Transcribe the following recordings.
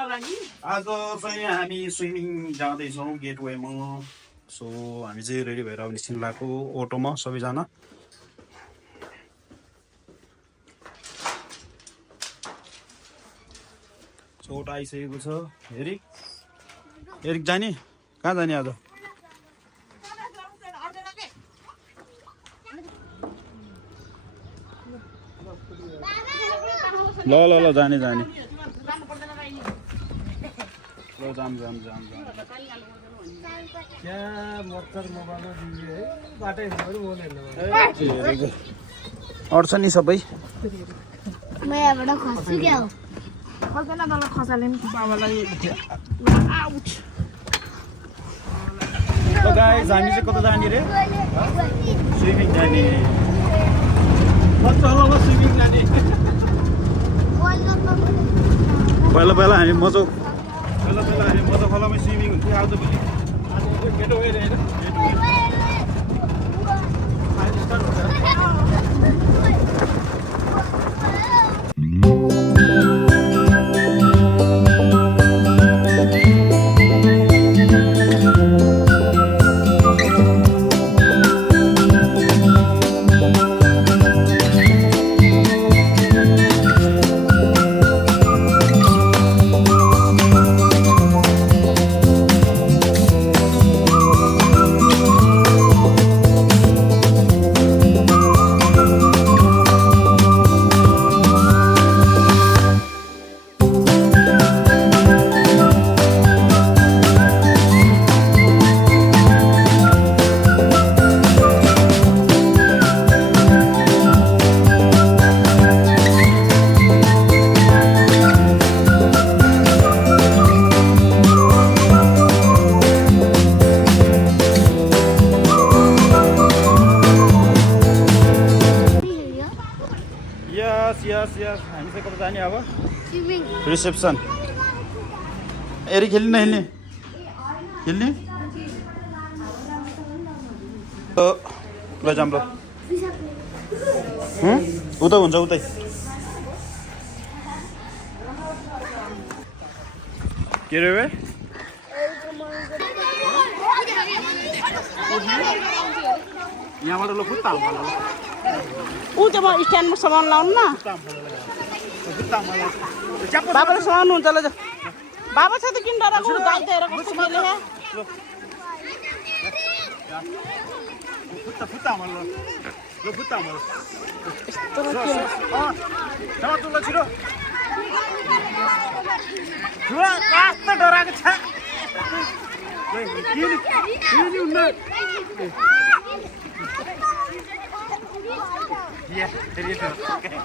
आज चाहिँ हामी स्विमिङ जाँदैछौँ गेटवेमा सो हामी चाहिँ रेडी भएर निस्किनु लागेको अटोमा सबैजना सो अटो आइसकेको छ एरिक जाने कहाँ जाने आज ल ल ल जाने जाने ल जाम जाम जाम जाम अड्छ नि सबै म यहाँबाट खस्छु क्या हो खस्दैन तल खसाले नि बाबालाई ल गाइस हामी चाहिँ कता जाने रे स्विमिङ जाने स्विमिङ जाने पहिला पहिला हामी मजा खोलामा स्विमिङ हुन्थ्यो आज पनि केटो होइन यस हामी चाहिँ कता जाने अब रिसेप्सन एरी खेल्ने नखेल्ने खेल्ने ल जाम ल उता हुन्छ उतै के रे यहाँबाट ल फुत्ता ऊ चाहिँ म स्ट्यान्डमा सामान लाउनु न बाबाले सामान हुन्छ ल बाबा छ त किन डराएको गाई त हेर कस्तो खेले डराएको छ Yeah, it is okay.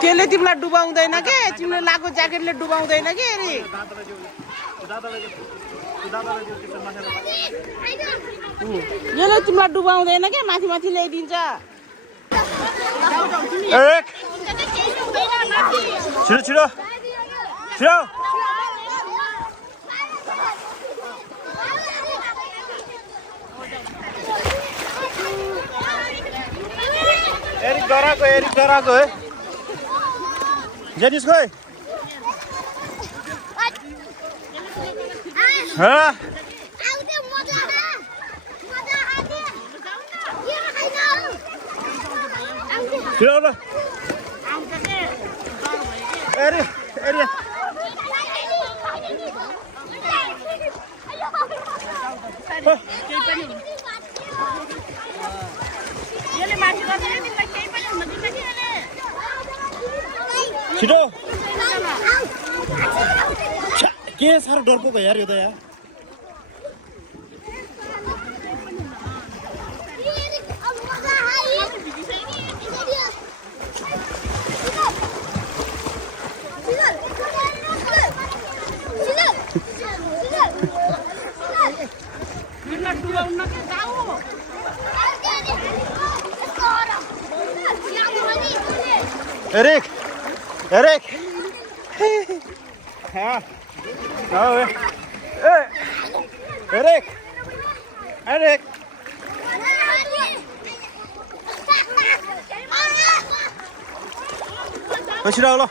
त्यसले तिमीलाई डुबाउँदैन के तिमीले लाएको ज्याकेटले डुबाउँदैन के अरे यसले तिमीलाई डुबाउँदैन के माथि माथि ल्याइदिन्छ छिटो छिटो छिटो एरिक डराएको है जेनिस गए हाँ छिटो ल एरिया छिटो के साह्रो डरपोको यार यो त यार Erik! Erik! Ja. Nou, Erik! Erik! पछि राउ ल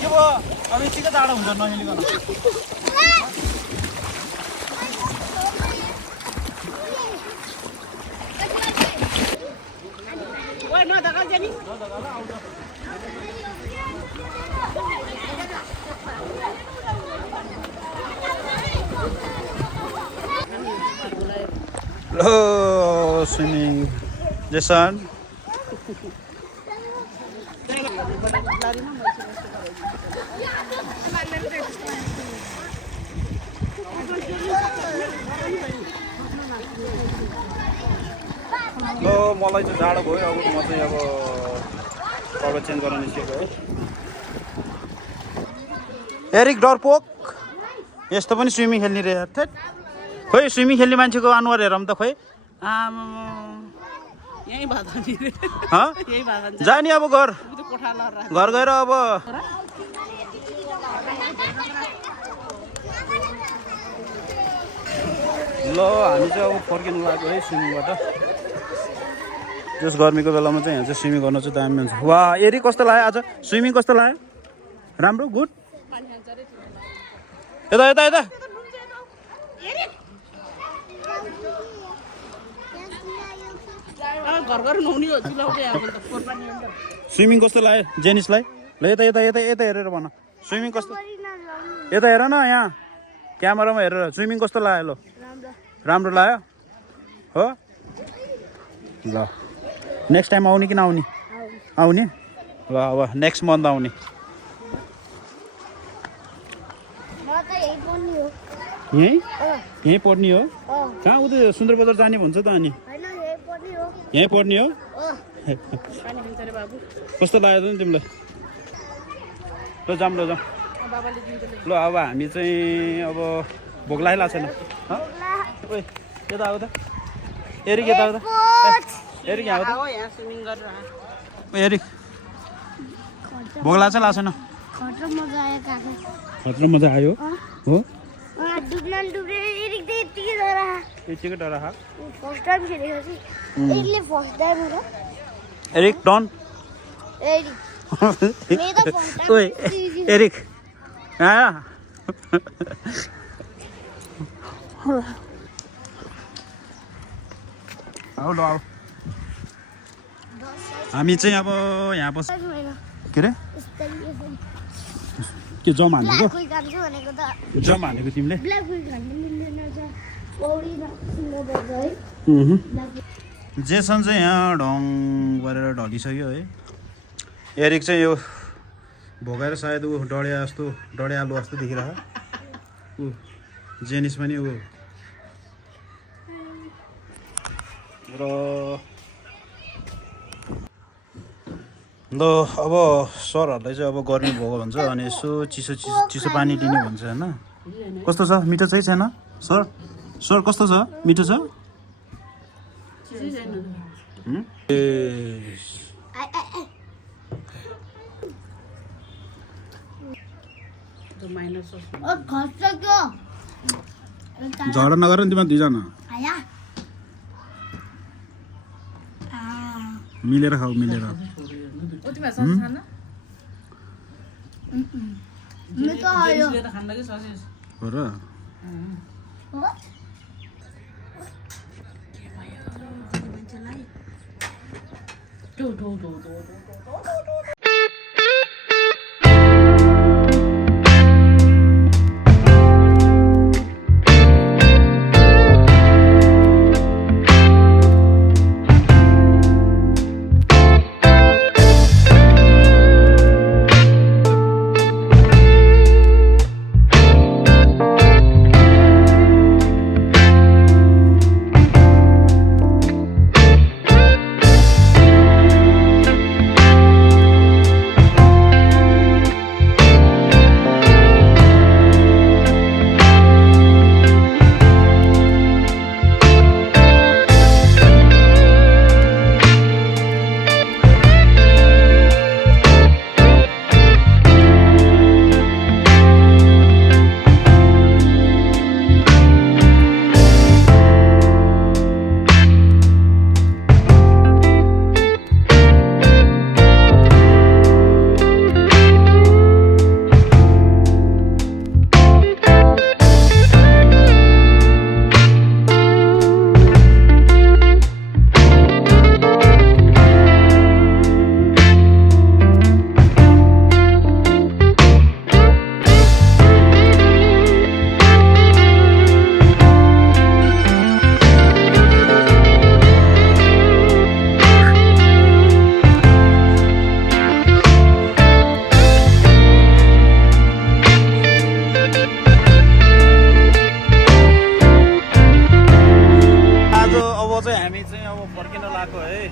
के भयो अब यतिकै टाढो हुन्छ नहेलिकन Hello, swimming. Jason. Hello, मलाई चाहिँ जाडो भयो अब म चाहिँ अब कपडा चेन्ज गर्न निस्केको है एरिक डरपोक यस्तो पनि स्विमिङ खेल्ने रे यार खोइ स्विमिङ खेल्ने मान्छेको अनुहार हेरौँ त खोइ यही बात हो नि रे यही बात जानी अब घर कोठा लहरा घर गएर अब ल हामी चाहिँ अब फर्किनु लाग्यो है स्विमिङबाट जस गर्मीको बेलामा चाहिँ यहाँ चाहिँ स्विमिङ गर्न चाहिँ दामी हुन्छ वा एरी कस्तो लाग्यो आज स्विमिङ कस्तो लाग्यो राम्रो गुड यता यता यता घर घर नुहाउने हो चिलाउँदै अब त फोन पानी हुन्छ स्विमिङ कस्तो लाग्यो जेनिसलाई ल यता यता यता यता हेरेर भन स्विमिङ कस्तो यता हेर न यहाँ क्यामेरामा हेरेर स्विमिङ कस्तो लाग्यो ल राम्रो लाग्यो हो ल नेक्स्ट टाइम आउने कि नआउने आउने ल अब नेक्स्ट मन्थ आउने यहीँ पढ्ने हो कहाँ उता सुन्दर बजार जाने भन्छ त अनि यहीँ पढ्ने हो कस्तो लाग्यो त नि तिमीलाई ल जाऊँ ल जाऊँ ल अब हामी चाहिँ अब भोक लागिरहेको छैन ओइ यता आऊ त एरिक यता आऊ त एरिक यहाँ आऊ त एरिक भोक लाग्छ लाग्छ छैन खतरा मजा आयो हो यतिकै डरा एरिक डन ओइ एरिक आऊ ल आऊ हामी चाहिँ अब यहाँ बस के अरे के जम हानेको जम हानेको तिमीले जेसन चाहिँ यहाँ ढङ गरेर ढलिसक्यो है एरिक चाहिँ यो भोगाएर सायद ऊ डढिया जस्तो डढिया आलु जस्तो देखिरहेको ऊ जेनिस पनि ऊ र ल अब सरहरूलाई चाहिँ अब गर्मी भएको भन्छ अनि यसो चिसो चिसो चिसो पानी दिने भन्छ होइन कस्तो छ मिठो चाहिँ छैन सर सर कस्तो छ मिठो छ झगडा नगर नि तिमीहरू दुईजना मिलेर खाऊ मिलेर हो र हामी चाहिँ अब फर्किन लाग्यो है।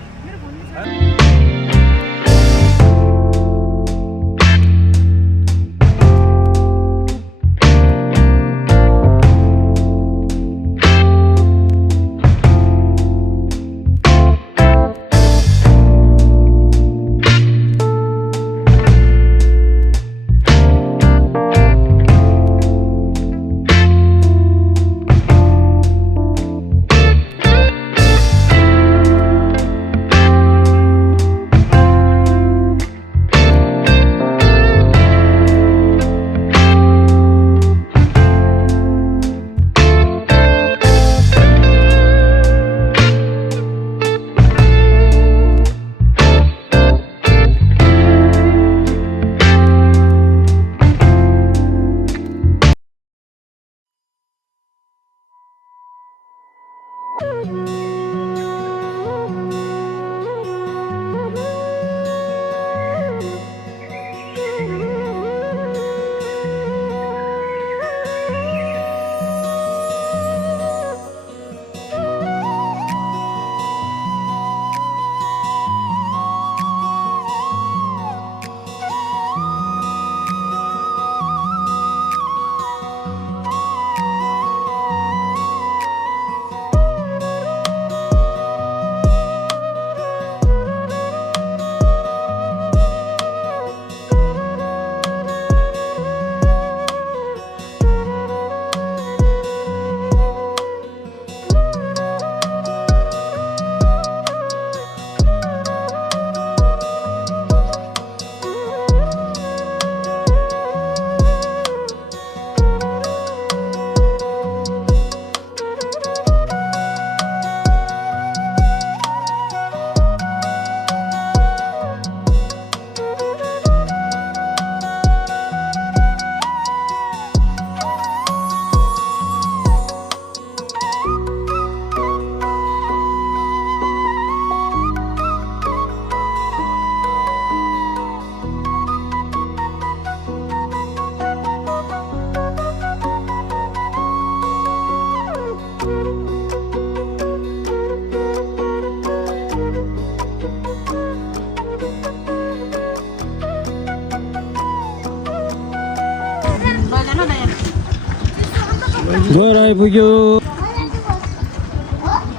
घर आइपुग्यो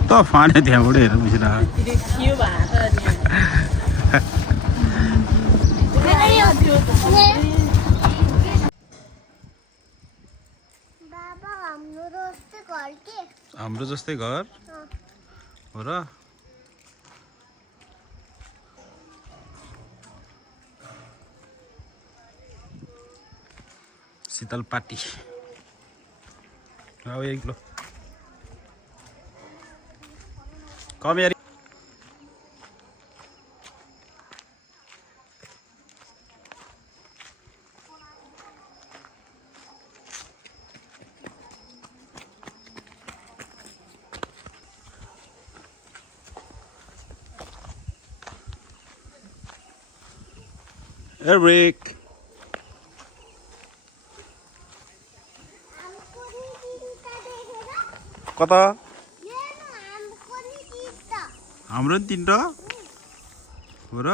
त फाने त्यहाँबाट हेर बुझिरा हाम्रो जस्तै घर हो र शीतल पार्टी आओ एक लो कम यार एरिक कता हाम्रो नि 3टा हो र